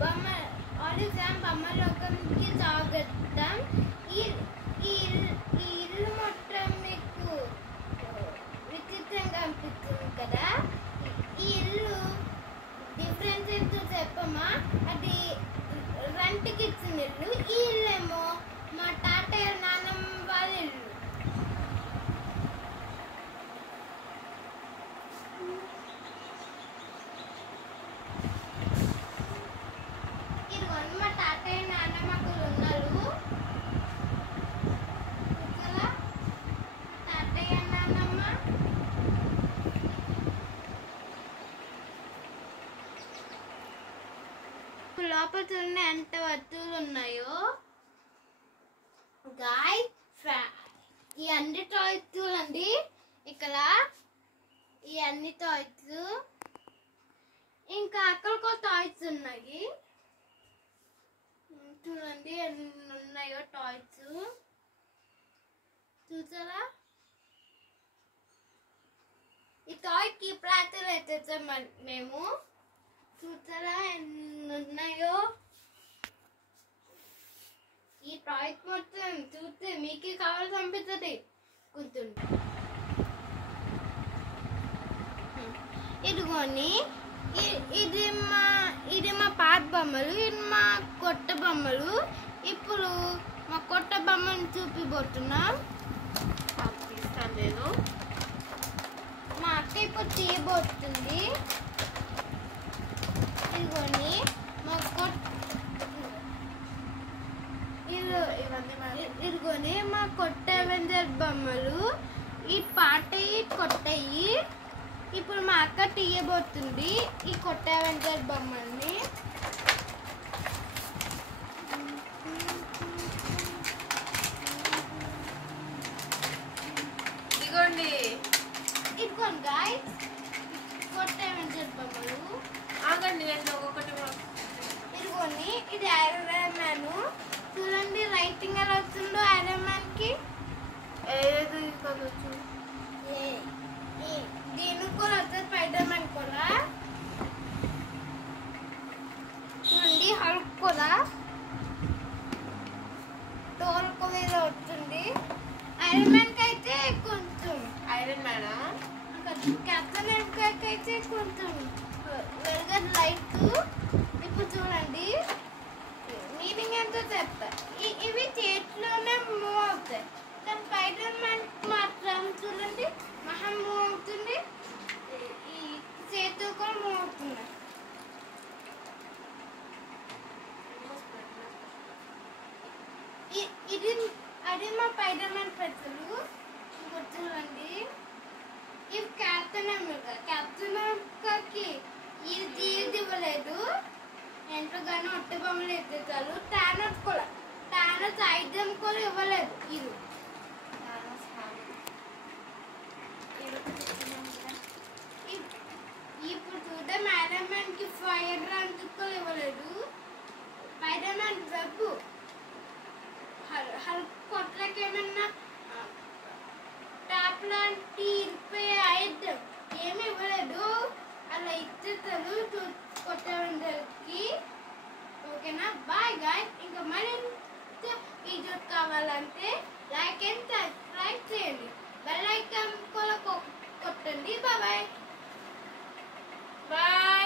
బొమ్మ ఆలివ్ బొమ్మలోకి స్వాగతం. ఈ ఇల్లు మొత్తం మీకు విచిత్రంగా అనిపిస్తుంది కదా. ఈ ఇల్లు డిఫరెన్స్ ఏంటో చెప్పమా? అది రెంట్కి ఇచ్చిన ఇల్లు. ఈ ఇల్లు ఏమో మా తాతయ్య నాన్నమ్మ వాళ్ళ ఇల్లు. ఇదిగోండి మా తాతయ్య నాన్నమ్మ అక్కడ ఉన్నారు. తాతయ్య నాన్నమ్మ లోపల చూడండి ఎంత వస్తువులు ఉన్నాయో. గాయ్స్, ఈ అన్ని టాయ్స్ చూడండి. ఇక్కడ ఈ అన్ని టాయ్స్, ఇంకా అక్కడ టాయ్స్ ఉన్నాయి చూడండి ఎన్ని ఉన్నాయో టాయ్స్. చూసారా? ఈ టాయ్ కి ప్రాక్టీస్ అయితే మేము చూసారా ఎన్ని ఉన్నాయో. ఈ టాయ్స్ మొత్తం చూస్తే మీకు కావాల్సి అనిపిస్తుంది కొంచెం. ఇదిగోని ఇది మా పాత బొమ్మలు, ఇది మా కొత్త బొమ్మలు. ఇప్పుడు మా కొత్త బొమ్మను చూపిపోతున్నాం. నేను మా అక్క ఇప్పుడు తీయబోతుంది. ఇదిగోని మా ఇదిగోని మా కొత్త అవెంజర్ బొమ్మలు. ఈ పాతవి కొత్తవి. ఇప్పుడు మా అక్క తీయబోతుంది ఈ కొత్త అవెంజర్ బొమ్మల్ని. ఇదిగోండి గాయ్స్, కొత్త అవెంజర్ బొమ్మలు. ఆగండి, నేను ఒక్కొక్కటి. ఇదిగోండి ఇది ఐరన్ మ్యాన్. చూడండి రైటింగ్ ఎలా వస్తుందో ఐరన్ మ్యాన్ కి. ఏది కావచ్చు, దీనికి కూడా వస్తుంది స్పైడర్ మ్యాన్ కూడా. చూడండి హల్క్ కూడా, టోల్ కూడా ఇలా వస్తుంది. ఐరన్ మ్యాన్ కి అయితే కొంచెం, ఐరన్ మ్యానా కెప్టెన్ అమెరికా అయితే కొంచెం వెల్గా లైట్. ఇప్పుడు చూడండి మీనింగ్ ఎంతో చెప్తా. ఇవి చేతిలోనే మూవ్ అవుతాయి, కానీ స్పైడర్ మ్యాన్ మాత్రం చూడండి మహా మూవ్ అవుతుంది. ఈ చేతితో కూడా మూవ్ అవుతుంది. అది మా స్పైడర్ మ్యాన్ పెద్దలు. ఇప్పుడు చూడండి ఇవి కెప్టెన్ అమెరికాకి ఇది ఇవ్వలేదు. ఎంతగానో ఒట్టి బొమ్మలు ఎత్తుతారు. టానస్ ఐటమ్ కూడా ఇవ్వలేదు. ఇది ఇప్పుడు చూద్దాం. ఐరన్ మ్యాన్ కి ఫైర్ లాంటిది కూడా ఇవ్వలేదు. స్పైడర్ మ్యాన్ వెబ్, హల్క్ కొట్లకి ఏమన్నా టాప్ లాంటి ఇరిపోయే ఐటమ్ ఏమి ఇవ్వలేదు. అలా ఇచ్చేస్తారు కొట్టడానికి. ఓకేనా? Bye guys. ఇంకా మరింత వీడియోస్ కావాలంటే లైక్ అండ్ సబ్స్క్రైబ్ చేయండి. బెల్ ఐకాన్ కూడా కొట్టండి. Bye bye.